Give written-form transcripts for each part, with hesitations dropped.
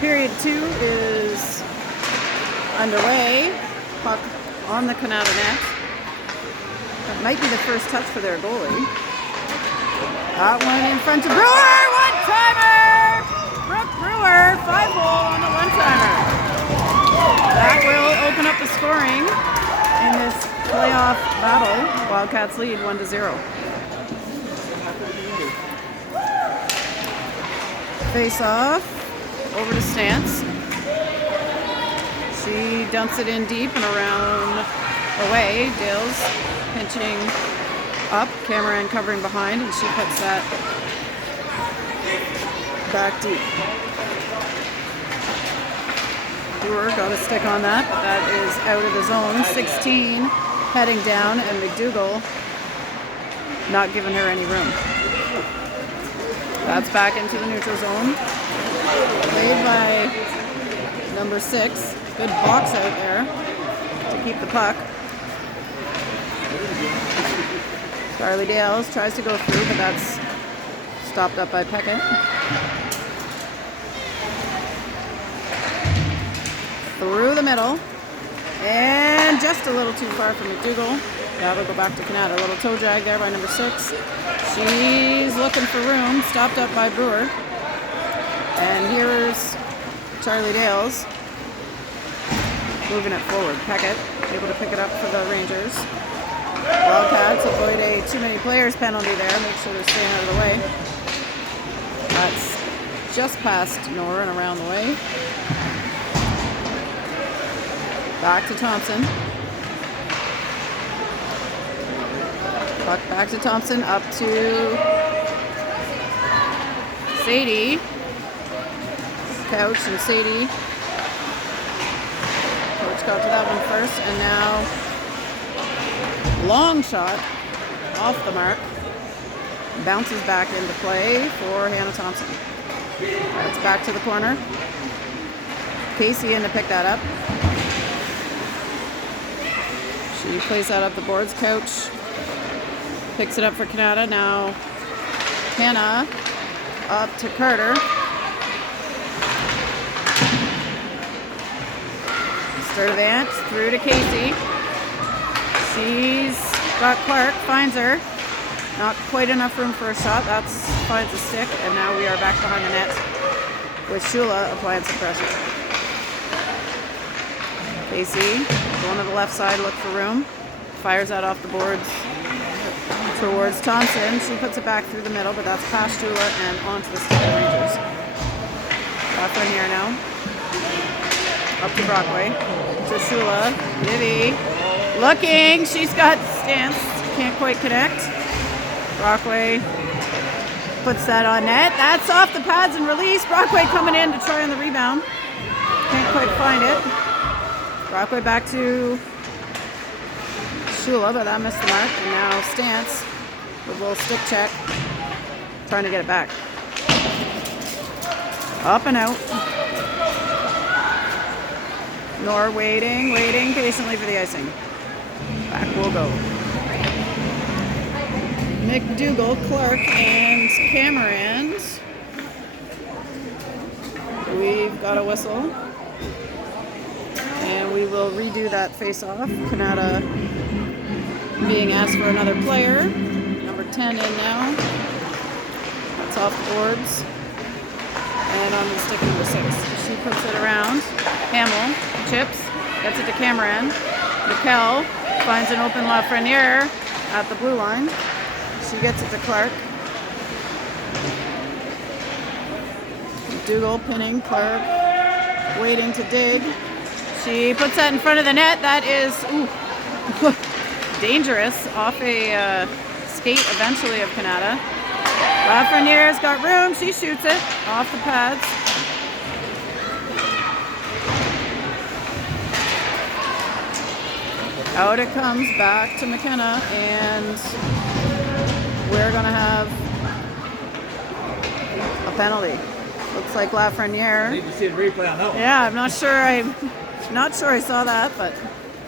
Period 2 is underway. Puck on the Kanata net. That might be the first touch for their goalie. That one in front of Brewer. One-timer! Brooke Brewer, 5-hole on the one-timer. That will open up the scoring in this playoff battle. Wildcats lead 1-0. Face off. Over to Stance. She dumps it in deep and around away. Dale's pinching up. Cameron covering behind, and she puts that back deep. Brewer got a stick on that, but that is out of the zone. 16 heading down, and McDougall not giving her any room. That's back into the neutral zone. Played by number 6. Good box out there to keep the puck. Charlie Dales tries to go through, but that's stopped up by Peckett. Through the middle. And just a little too far for McDougall. That'll go back to Kanata. A little toe drag there by number 6. She's looking for room. Stopped up by Brewer. And here's Charlie Dales moving it forward. Peckett able to pick it up for the Rangers. Wildcats avoid a too many players penalty there. Make sure they're staying out of the way. That's just past Nor and around the way. Back to Thompson. Puck back to Thompson. Up to Sadie. Couch and Sadie. Coach got to that one first, and now long shot off the mark. Bounces back into play for Hannah Thompson. That's back to the corner. Casey in to pick that up. She plays that up the boards. Couch picks it up for Kanata. Now Hannah up to Carter. Sturdivant through to Casey. She's got Clark, finds her. Not quite enough room for a shot. That's finds a stick, and now we are back behind the net with Shula applying some pressure. Casey going to the left side, look for room. Fires that off the boards towards Thompson. She puts it back through the middle, but that's past Shula and onto the stick of the Rangers. Left one here now. Up to Brockway. To Shula. Vivi. Looking. She's got Stance. Can't quite connect. Brockway puts that on net. That's off the pads and release. Brockway coming in to try on the rebound. Can't quite find it. Brockway back to Shula, but that missed the mark. And now Stance with a little stick check. Trying to get it back. Up and out. Nor waiting patiently for the icing. Back will go. McDougall, Clark, and Cameron. We've got a whistle. And we will redo that face-off. Kanata being asked for another player. Number 10 in now. That's off the boards. And on the stick number 6. She puts it around. Hamill chips, gets it to Cameron. Mikkel finds an open Lafreniere at the blue line. She gets it to Clark. McDougall pinning Clark, waiting to dig. She puts that in front of the net. That is dangerous. Off a skate eventually of Kanata. Lafreniere's got room. She shoots it off the pads. Out it comes back to McKenna, and we're going to have a penalty. Looks like Lafreniere. I need to see the replay on that one. Yeah, I'm not sure I saw that, but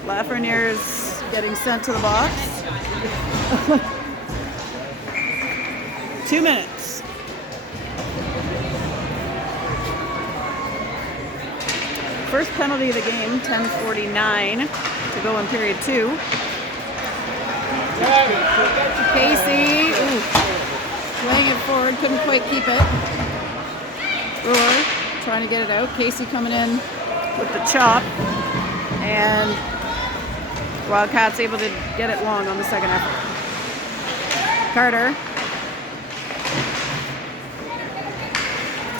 Lafreniere is getting sent to the box. 2 minutes. first penalty of the game, 10:49 to go in period 2. Casey, playing it forward, couldn't quite keep it. Brewer trying to get it out. Casey coming in with the chop, and Wildcats able to get it long on the second effort. Carter.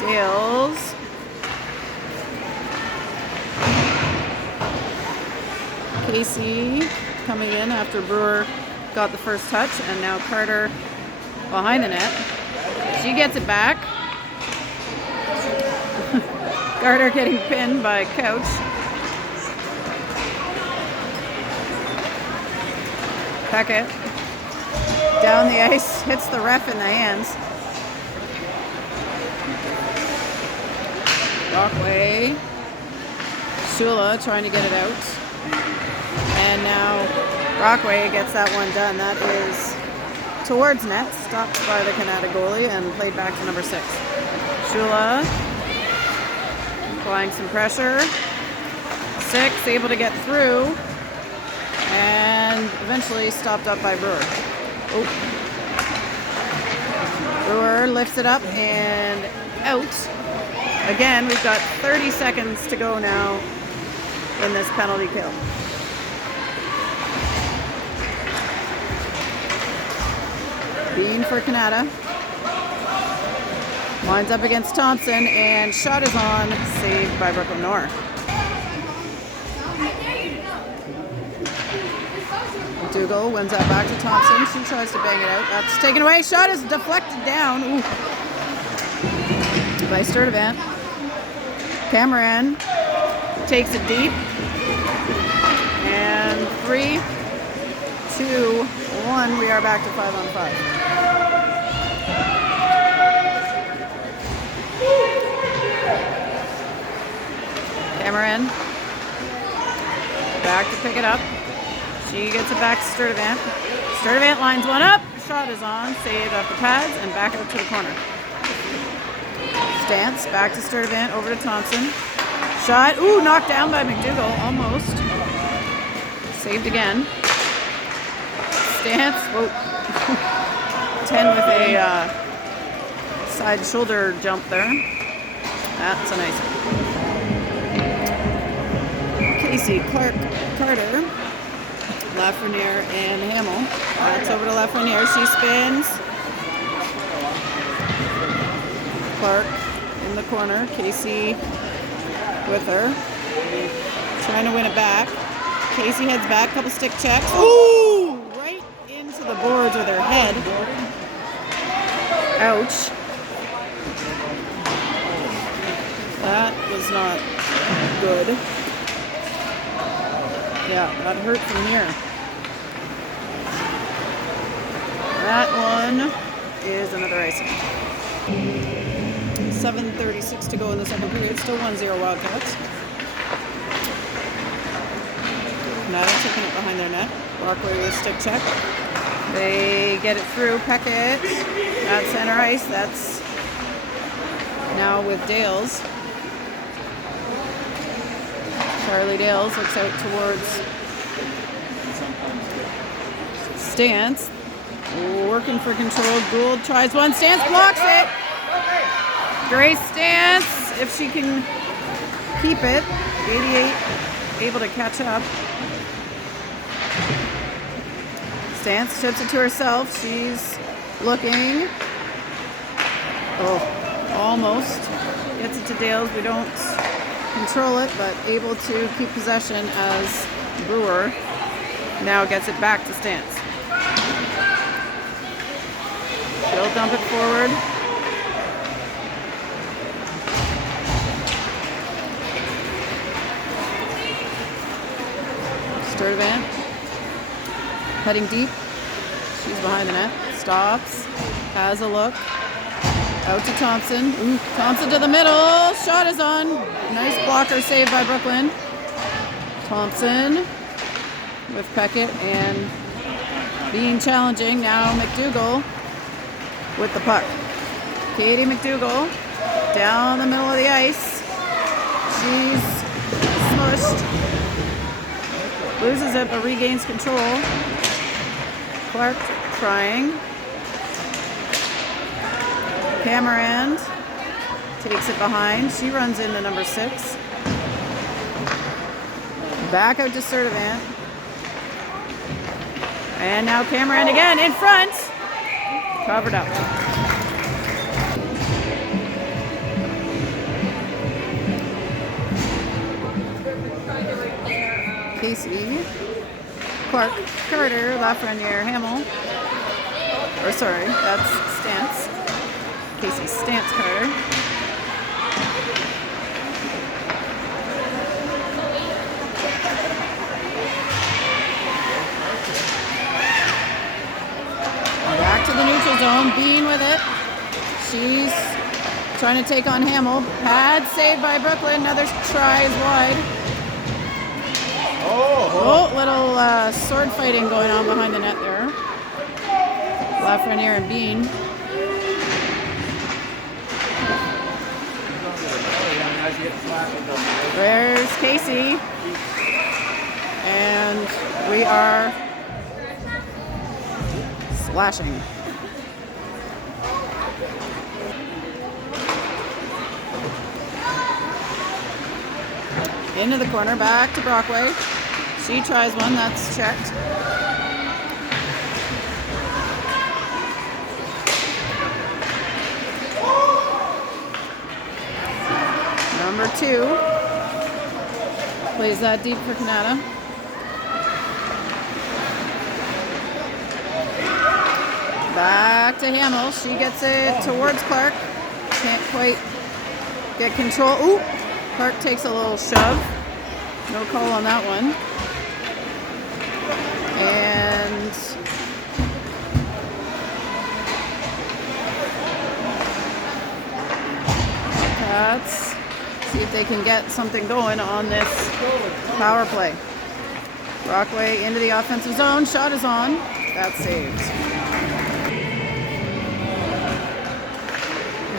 Dales. Casey coming in after Brewer got the first touch, and now Carter behind the net. She gets it back. Carter getting pinned by Couch. Beckett down the ice, hits the ref in the hands. Rockway. Shula trying to get it out. And now Rockway gets that one done. That is towards net, stopped by the Kanata goalie and played back to number 6. Shula applying some pressure. 6 able to get through, and eventually stopped up by Brewer. Brewer lifts it up and out. Again, we've got 30 seconds to go now in this penalty kill. Bean for Kanata. Lines up against Thompson, and shot is on, saved by Brooklyn Noor. Dougal wins that back to Thompson. She tries to bang it out. That's taken away. Shot is deflected down. Ooh. By Sturdivant. Cameron takes it deep. And 3, 2, 1. We are back to 5-on-5. Cameron back to pick it up. She gets it back to Sturdivant. Sturdivant lines one up. Shot is on, saved off the pads, and back out to the corner. Stance back to Sturdivant, over to Thompson. Shot, knocked down by McDougall, almost. Saved again. Stance, 10 with a side shoulder jump there. That's a nice one. Casey, Clark, Carter, Lafreniere, and Hamill. That's over to Lafreniere. She spins. Clark in the corner. Casey with her. Trying to win it back. Casey heads back. Couple stick checks. Ooh! Right into the boards with her head. Ouch. That was not good. Yeah, that hurt from here. That one is another icing. 7:36 to go in the second period. Still 1-0 Wildcats. Kanata taking it behind their net. Rockway with a stick check. They get it through. Peckett at center ice. That's now with Dales. Charlie Dales looks out towards Stance. Working for control. Gould tries one. Stance blocks it. Great Stance, if she can keep it. 88 able to catch up. Stance tips it to herself. She's looking. Almost. Gets it to Dales. We don't control it, but able to keep possession as Brewer now gets it back to Stance. She'll dump it forward. Sturdivant heading deep. She's behind the net. Stops. Has a look. Out to Thompson. Thompson to the middle. Shot is on. Nice blocker save by Brooklyn. Thompson with Peckett and being challenging. Now McDougall with the puck. Katie McDougall down the middle of the ice. She's pushed. Loses it, but regains control. Clark trying. Cameron takes it behind. She runs into number 6. Back out to Sturdivant. And now Cameron again in front. Covered up. Casey, Clark, Carter, Lafreniere, Hamill. Or sorry, that's Stance. Casey, Stance, Carter. Back to the neutral zone. Bean with it. She's trying to take on Hamill. Pad saved by Brooklyn. Another try is wide. Oh, little sword fighting going on behind the net there. Lafreniere and Bean. There's Casey. And we are slashing. Into the corner, back to Brockway. She tries one, that's checked. Number 2 plays that deep for Kanata. Back to Hamill. She gets it towards Clark. Can't quite get control. Ooh! Clark takes a little shove. No call on that one. And Wildcats see if they can get something going on this power play. Brockway into the offensive zone. Shot is on. That's saved.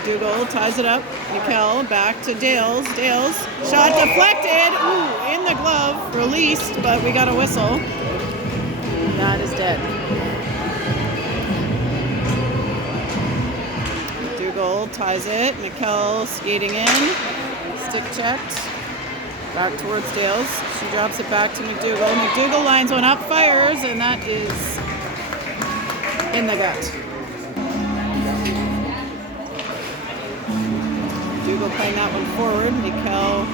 Dougal ties it up. Mikkel back to Dales. Dales. Shot deflected. Ooh, in the glove. Released, but we got a whistle. That is dead. Dougal ties it. Mikkel skating in. Stick checked. Back towards Dales. She drops it back to McDougal. McDougal lines one up, fires, and that is in the gut. McDougal playing that one forward. Mikkel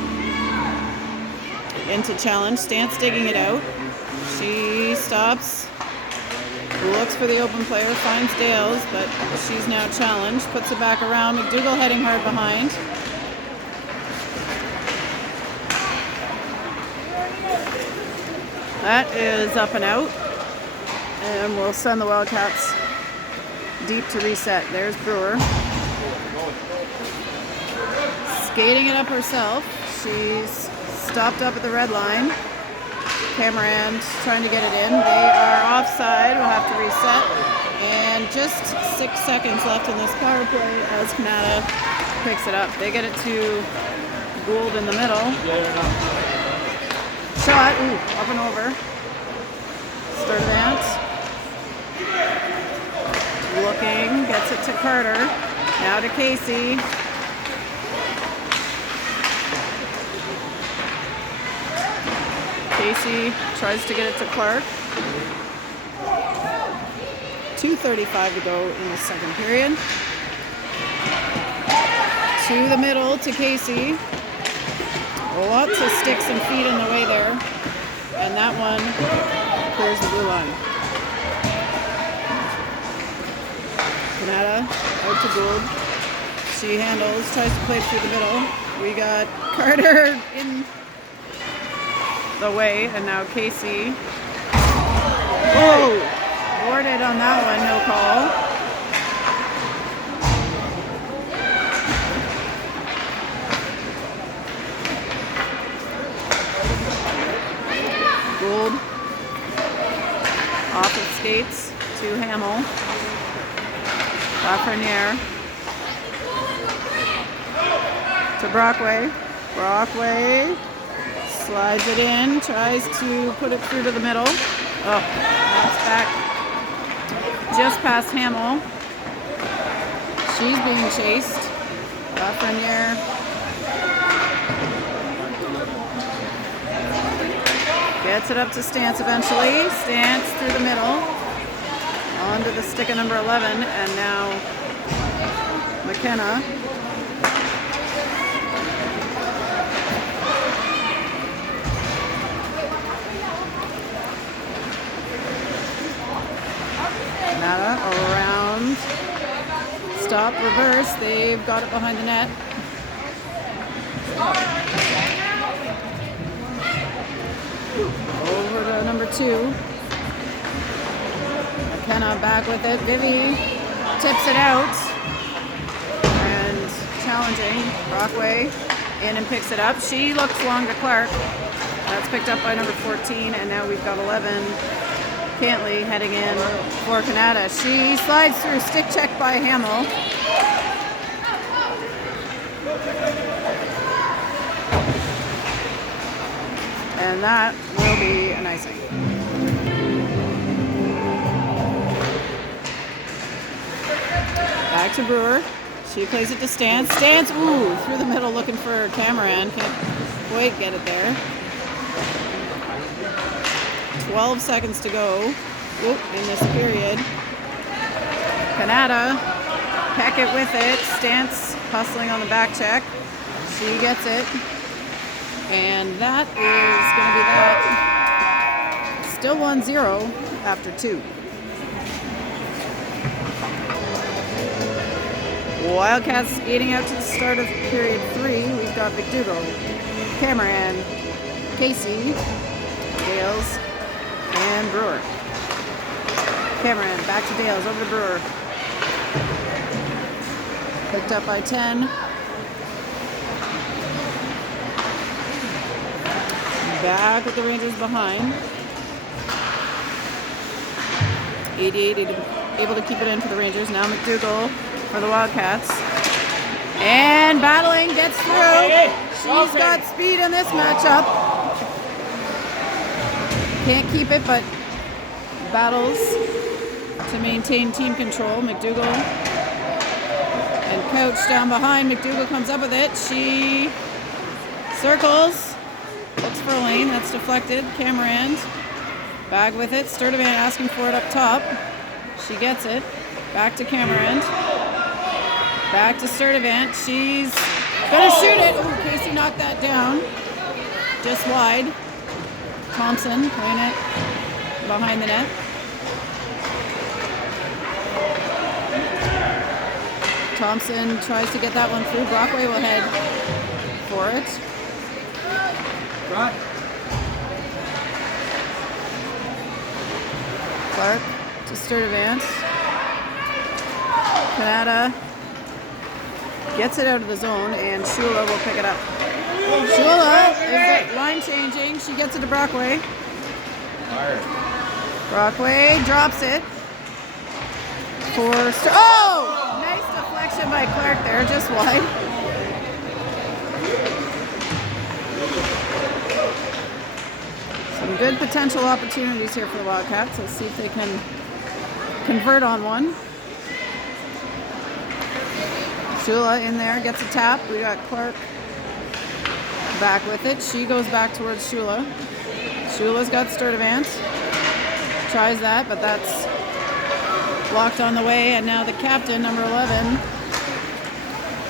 into challenge. Stance digging it out. She stops. Looks for the open player. Finds Dales, but she's now challenged. Puts it back around. McDougal heading hard behind. That is up and out. And we'll send the Wildcats deep to reset. There's Brewer. Skating it up herself. She's stopped up at the red line. Cameron trying to get it in. They are offside. We'll have to reset. And just 6 seconds left in this power play as Kanata picks it up. They get it to Gould in the middle. Shot. Ooh, up and over. Sturdivant. Looking. Gets it to Carter. Now to Casey. Casey tries to get it to Clark. 2:35 to go in the second period. To the middle to Casey. Lots of sticks and feet in the way there. And that one clears the blue line. Kanata out to Gould. She handles, tries to play through the middle. We got Carter in the way, and now Casey. Whoa! Boarded on that one, no call. Gould off of skates to Hamill. Lafreniere to Brockway. Brockway Slides it in, tries to put it through to the middle. Oh, that's back just past Hamill. She's being chased. Lafreniere. Gets it up to Stance eventually. Stance through the middle. Onto the stick of number 11, and now McKenna. Kanata around. Stop, reverse. They've got it behind the net. Over to number 2. McKenna back with it. Vivi tips it out. And challenging. Brockway in and picks it up. She looks long to Clark. That's picked up by number 14. And now we've got 11. Cantley heading in for Kanata. She slides through. Stick check by Hamill. And that will be an icing. Back to Brewer. She plays it to Stance. Stance, ooh, through the middle looking for Cameron. Can't quite get it there. 12 seconds to go in this period. Kanata, peck it with it. Stance hustling on the back check. She gets it. And that is going to be that. Still 1-0 after 2. Wildcats eating out to the start of period 3. We've got McDougall, Cameron, Casey, Dales, and Brewer. Cameron back to Dales, over to Brewer. Picked up by 10. Back with the Rangers behind. 88 able to keep it in for the Rangers. Now McDougall for the Wildcats. And battling, gets through. She's got speed in this matchup. Can't keep it, but battles to maintain team control. McDougall and Couch down behind. McDougall comes up with it. She circles. Looks for a lane. That's deflected. Cameron bag with it. Sturdivant asking for it up top. She gets it. Back to Cameron. Back to Sturdivant. She's gonna shoot it. Ooh, Casey knocked that down. Just wide. Thompson playing it behind the net. Thompson tries to get that one through. Brockway will head for it. Clark to Sturdivant. Kanata gets it out of the zone, and Shula will pick it up. Shula is line changing. She gets it to Brockway. Brockway drops it. Oh! Nice deflection by Clark there, just wide. Some good potential opportunities here for the Wildcats. Let's see if they can convert on one. Shula in there, gets a tap. We got Clark back with it. She goes back towards Shula. Shula's got Sturdivant. Tries that, but that's blocked on the way. And now the captain, number 11,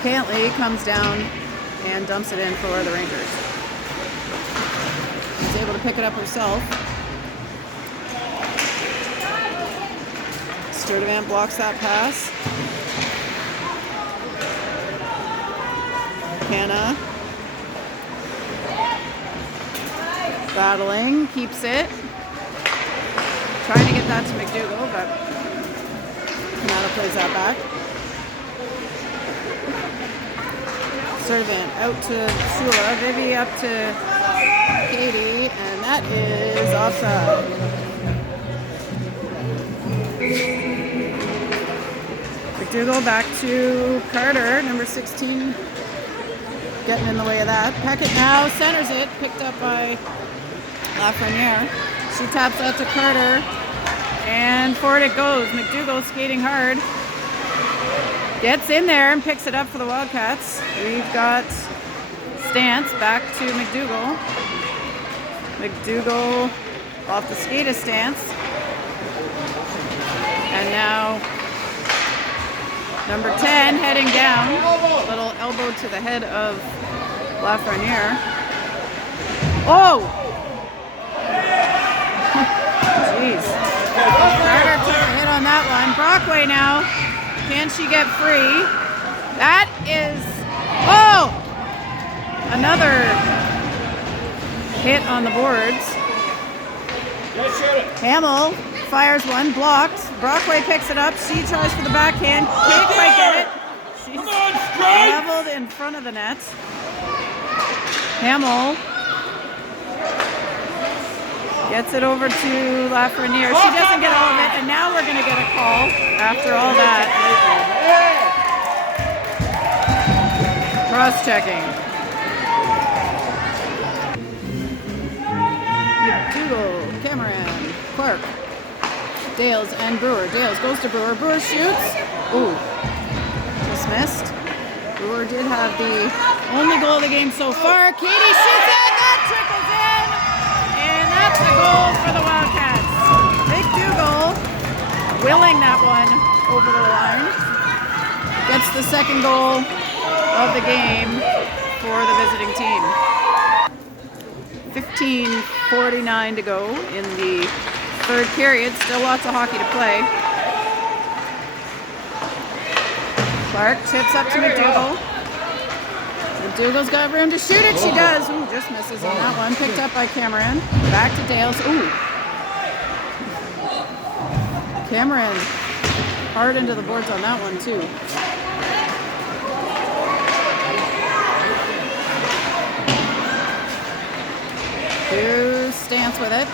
Cantley, comes down and dumps it in for the Rangers. She's able to pick it up herself. Sturdivant blocks that pass. Hannah battling, keeps it. Trying to get that to McDougall, but Kanata plays that back. Sturdivant out to Shula. Vivi up to Katie, and that is offside. McDougall back to Carter, number 16. getting in the way of that. Peckett now centers it, picked up by Lafreniere. She taps out to Carter, and forward it goes. McDougall skating hard. Gets in there and picks it up for the Wildcats. We've got Stance back to McDougall. McDougall off the skate of Stance. And now number 10 heading down. A little elbow to the head of Lafreniere. Oh! Jeez. Carter took a hit on that one. Brockway now. Can she get free? That is... Oh! Another hit on the boards. Hamill fires one, blocked. Brockway picks it up. She tries for the backhand. Can't quite get it. She's leveled in front of the net. Hamill gets it over to Lafreniere. She doesn't get all of it, and now we're going to get a call after all that. Cross-checking. McDougall, Cameron, Clark, Dales, and Brewer. Dales goes to Brewer. Brewer shoots. Ooh. Dismissed. Brewer did have the only goal of the game so far. Katie shoots it. That trickles in. And that's the goal for the Wildcats. McDougall willing that one over the line. Gets the second goal of the game for the visiting team. 15:49 to go in the third period. Still lots of hockey to play. Clark tips up to McDougall. McDougall's got room to shoot it. She does. Ooh, just misses on that one. Picked up by Cameron. Back to Dales. Ooh. Cameron hard into the boards on that one too. Here's Stance with it.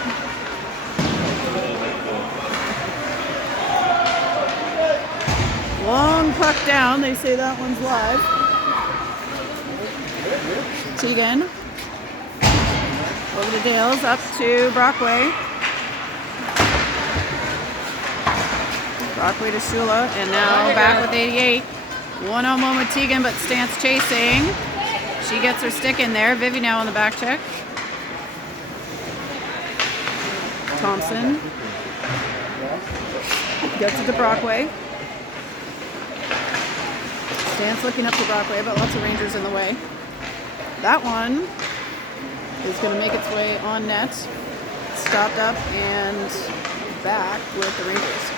Long puck down. They say that one's live. Tegan. Over to Dales. Up to Brockway. Brockway to Shula. And now back with 88. One-on-one with Tegan, but Stance chasing. She gets her stick in there. Vivi now on the back check. Thompson gets it to Brockway. Stance looking up to Brockway, but lots of Rangers in the way. That one is going to make its way on net. Stopped up and back with the Rangers.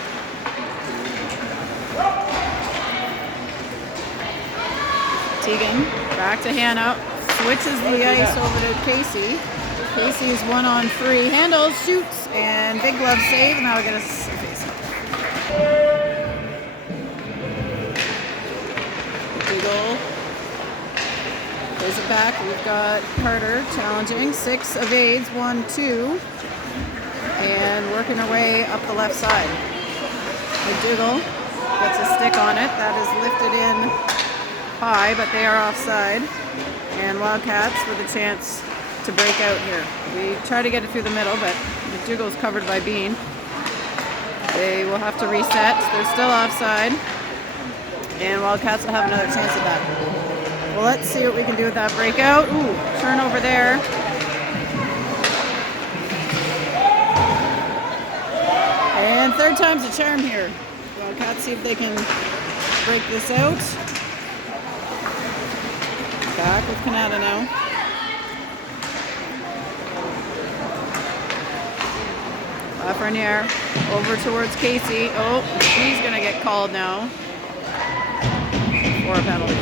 Tegan back to Hannah. Switches the ice over to Casey. Casey's 1-on-3, handles, shoots, and big glove save. Now we're going to face up. McDougall plays it back. We've got Carter challenging. 6 evades, 1-2, and working her way up the left side. McDougall gets a stick on it. That is lifted in high, but they are offside. And Wildcats with a chance to break out here. We try to get it through the middle, but McDougall's covered by Bean. They will have to reset. They're still offside. And Wildcats will have another chance at that. Well, let's see what we can do with that breakout. Ooh, turnover there. And third time's a charm here. Wildcats see if they can break this out. Back with Kanata now. Lafreniere over towards Casey. Oh, she's going to get called now for a penalty.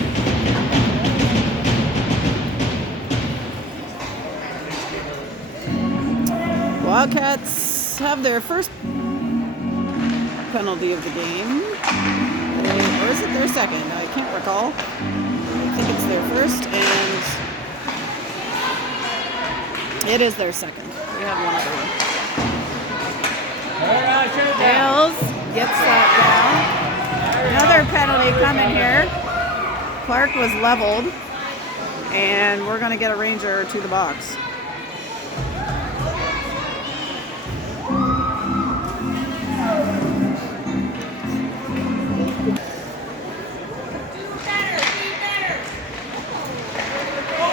Wildcats have their first penalty of the game. Or is it their second? I can't recall. I think it's their first, and it is their second. We have one other one. Dales gets that down. Another penalty coming here. Clark was leveled. And we're going to get a Ranger to the box.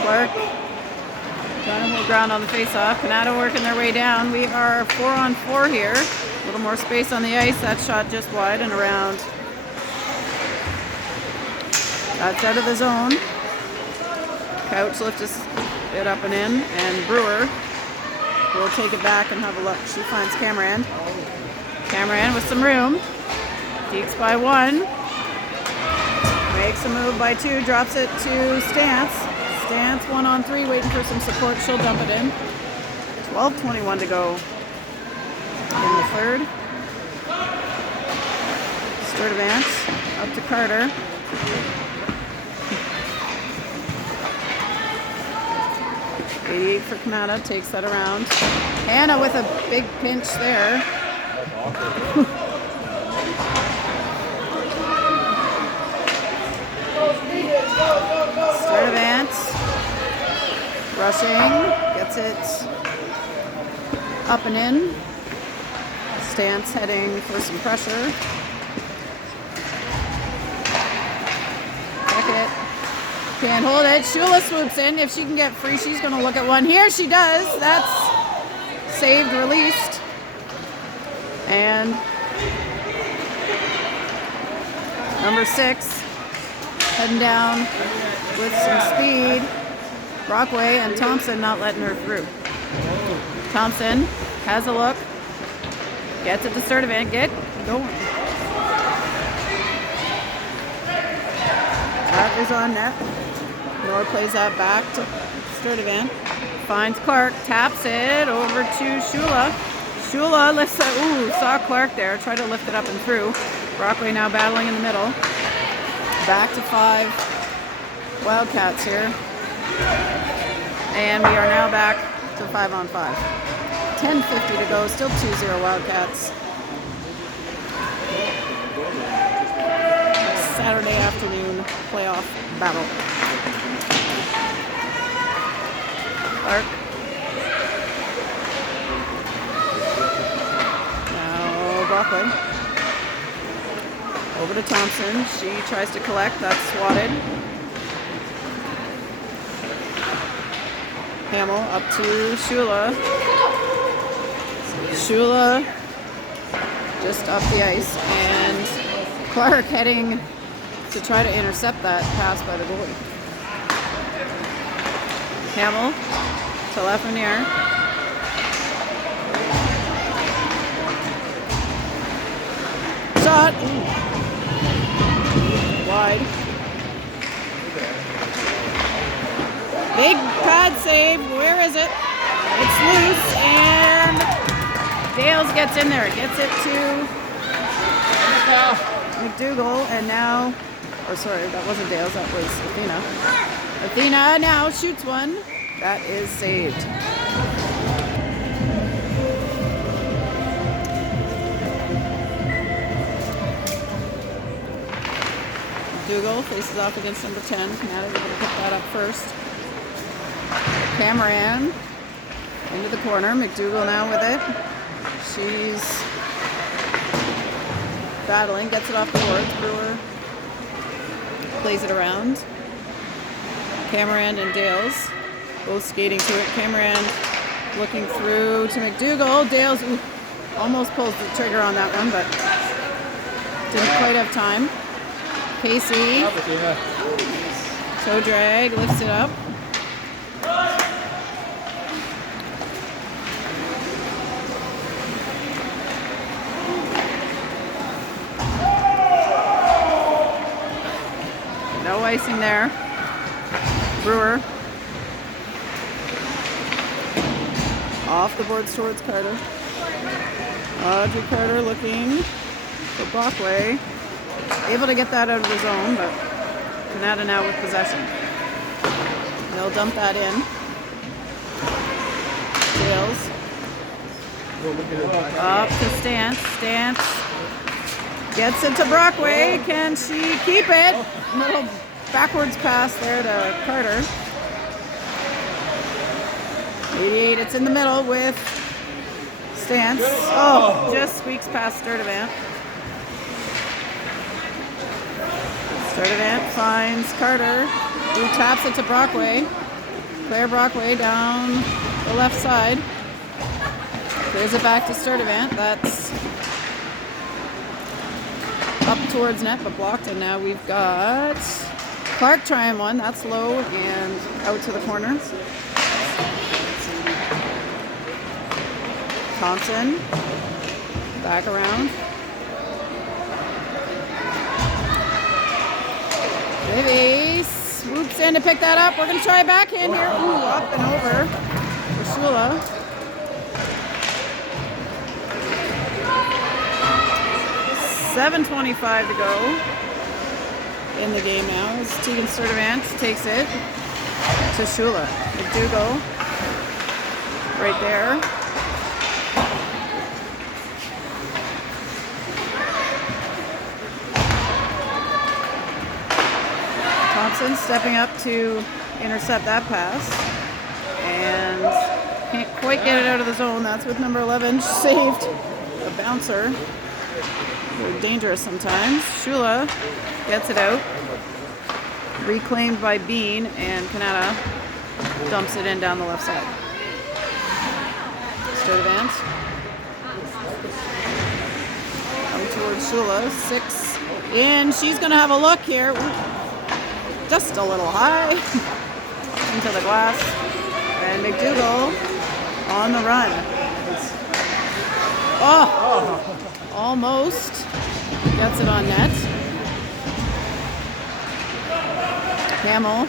Clark trying to hold ground on the face-off. Kanata working their way down. We are 4-on-4 here. A little more space on the ice. That shot just wide and around. That's out of the zone. Couch lifts it up and in, and Brewer will take it back and have a look. She finds Cameron. Cameron with some room. Deeks by 1. Makes a move by 2. Drops it to Stance. Stance 1-on-3, waiting for some support. She'll dump it in. 12:21 to go in the third. Sturdivant up to Carter. .88 for Kanata, takes that around. Hannah with a big pinch there. Sturdivant rushing, gets it up and in. Stance heading for some pressure. Beckett can't hold it. Shula swoops in. If she can get free, she's going to look at one. Here she does. That's saved, released. And number 6 heading down with some speed. Brockway and Thompson not letting her through. Thompson has a look. Gets it to Sturdivant. Get going. That is on net. Nor plays that back to Sturdivant. Finds Clark. Taps it over to Shula. Shula lifts it. Ooh, saw Clark there. Tried to lift it up and through. Brockway now battling in the middle. Back to 5 Wildcats here. And we are now back to 5-on-5. 10:50 to go. Still 2-0 Wildcats. Saturday afternoon playoff battle. Clark. Now Brockway. Over to Thompson. She tries to collect. That's swatted. Hamill up to Shula. Shula just up the ice. And Clark heading to try to intercept that pass by the goalie. Hamill to Lafreniere. Shot. Ooh. Wide. Big pad save. Where is it? It's loose, and Dales gets in there. Gets it to McDougall, and now, or sorry, that wasn't Dales. That was Athena. Athena now shoots one. That is saved. McDougall faces off against number 10. Kanata able to pick that up first. Cameron into the corner. McDougall now with it. She's battling, gets it off the boards. Brewer plays it around. Cameron and Dales both skating to it. Cameron looking through to McDougall. Dales almost pulls the trigger on that one, but didn't quite have time. Casey, toe drag, lifts it up. No icing there. Brewer. Off the boards towards Carter. Audrey Carter looking for Brockway. Able to get that out of the zone, but Kanata now with possession. They'll dump that in. Dales. Up to Stance. Stance gets it to Brockway. Can she keep it? Little backwards pass there to Carter. Gets in the middle with Stance. Oh, just squeaks past Sturdivant. Sturdivant finds Carter, who taps it to Brockway. Claire Brockway down the left side. Clears it back to Sturdivant. That's up towards net, but blocked. And now we've got Clark trying one. That's low and out to the corner. Thompson. Back around. Vivi swoops in to pick that up. We're going to try a backhand here. Ooh, up and over for Shula. $7:25 to go in the game now as Tegan Sturdivant takes it to Shula. McDougall right there. Thompson stepping up to intercept that pass and can't quite get it out of the zone. That's with number 11 saved. A bouncer. They're dangerous sometimes. Shula gets it out. Reclaimed by Bean, and Kanata dumps it in down the left side. Sturdivant. Come towards Shula. 6 in. She's going to have a look here. Ooh. Just a little high into the glass. And McDougall on the run. Oh, almost gets it on net. Hamill,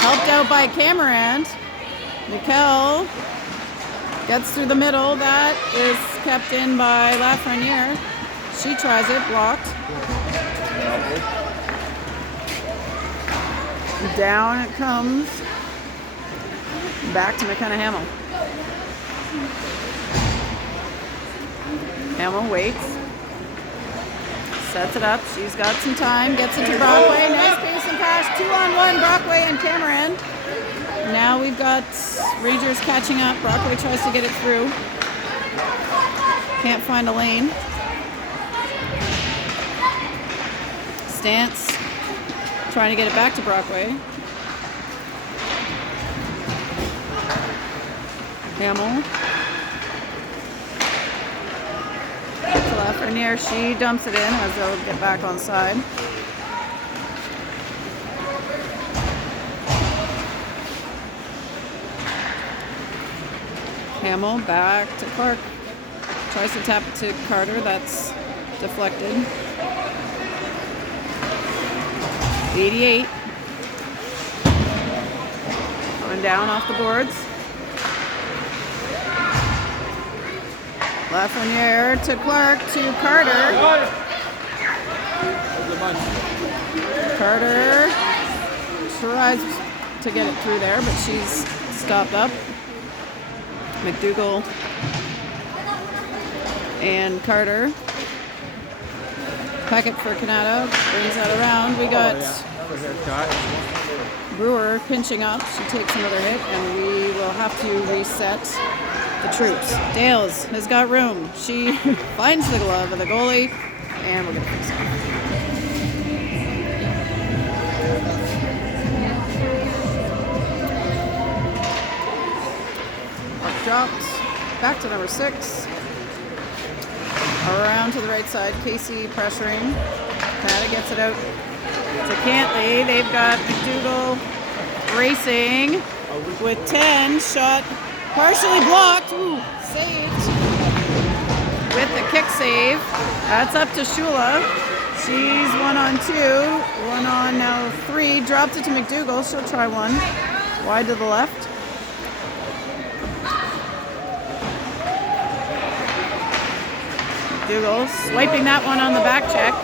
helped out by Cameron. Mikkel gets through the middle. That is kept in by Lafreniere. She tries it, blocked. Down it comes. Back to McKenna Hamill. Hamill waits. Sets it up. She's got some time. Gets it to Brockway. Nice pace and pass. 2-on-1 Brockway and Cameron. Now we've got Rangers catching up. Brockway tries to get it through. Can't find a lane. Stance trying to get it back to Brockway. Hamill. To Lafreniere. She dumps it in as they'll get back on side. Hamill back to Clark. Tries to tap it to Carter. That's deflected. 88. Going down off the boards. Lafreniere to Clark to Carter. Carter tries to get it through there, but she's stopped up. McDougall and Carter. Packet for Kanata. Brings that around. We got Brewer pinching up. She takes another hit, and we will have to reset the troops. Dales has got room. She finds the glove of the goalie, and we're going to fix it. Up dropped. Back to number 6. Around to the right side. Casey pressuring. Kanata gets it out to Cantley. They've got McDougall racing with 10. Shot partially blocked. Ooh, saved with the kick save. That's up to Shula. She's 1-on-2. 1 on now 3. Drops it to McDougall. She'll try one. Wide to the left. McDougall swiping that one on the back check.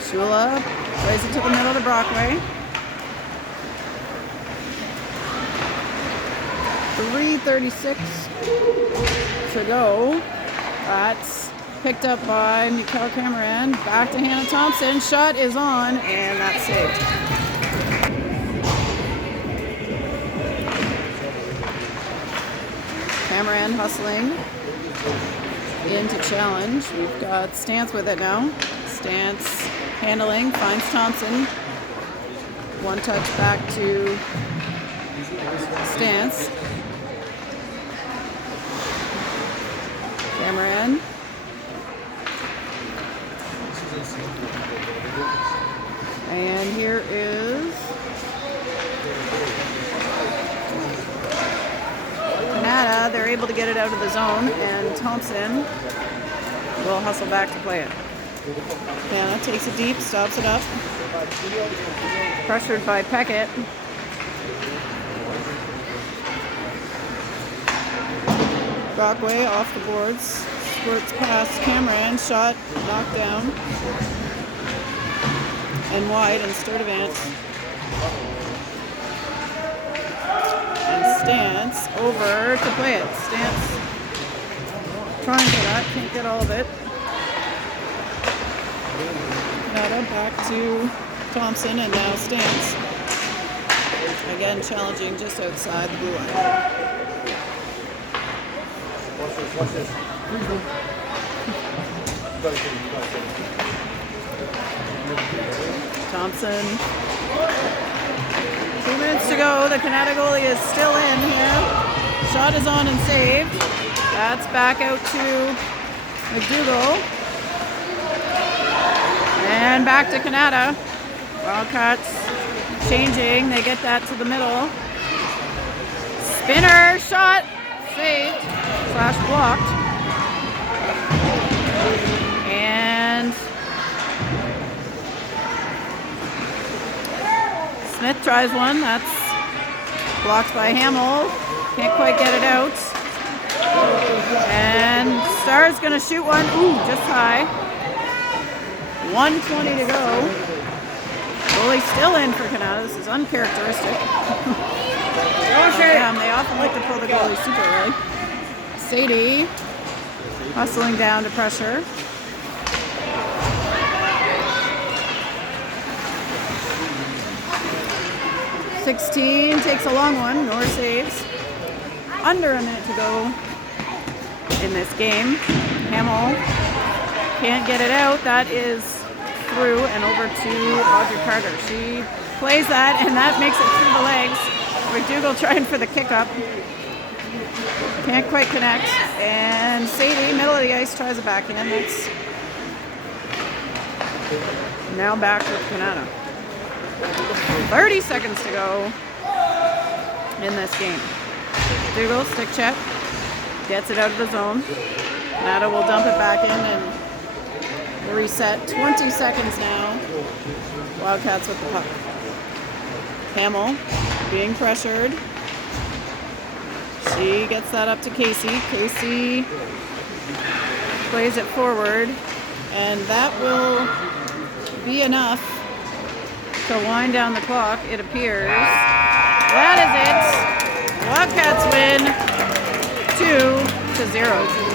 Shula plays it to the middle to Brockway. 3:36 to go. That's picked up by Mikkel Cameron. Back to Hannah Thompson. Shot is on, and that's saved. and hustling in to challenge. We've got Stance with it now. Stance handling, finds Thompson. One touch back to Stance. Cameron. And here is Kanata. They're able to get it out of the zone, and Thompson will hustle back to play it. Kanata takes it deep, stops it up. Pressured by Peckett. Brockway off the boards. Squirts past Cameron. Shot knocked down. And wide and Sturdivant. And Stance over to play it. Stance trying for that, can't get all of it. Kanata back to Thompson and now Stance. Again challenging just outside the blue line. Watch this. Thompson. 2 minutes to go. The Kanata goalie is still in here. Shot is on and saved. That's back out to McDougall. And back to Kanata. Wildcats changing. They get that to the middle. Spinner shot. Saved. / blocked. And Smith tries one. That's blocked by Hamill. Can't quite get it out. And Star's going to shoot one. Ooh, just high. 1:20 to go. Goalie still in for Kanata. This is uncharacteristic. They often like to pull the goalie super early. Sadie hustling down to pressure. .16 takes a long one. Nor saves. Under a minute to go in this game. Hamill can't get it out. That is through and over to Audrey Carter. She plays that, and that makes it through the legs. McDougall trying for the kick up. Can't quite connect. And Sadie, middle of the ice, tries a backhand. That's now back with Kanata. 30 seconds to go in this game. McDougall, stick check. Gets it out of the zone. Kanata will dump it back in and reset. 20 seconds now. Wildcats with the puck. Hamill being pressured. She gets that up to Casey. Casey plays it forward, and that will be enough to wind down the clock, it appears. That is it. Wildcats win 2-0.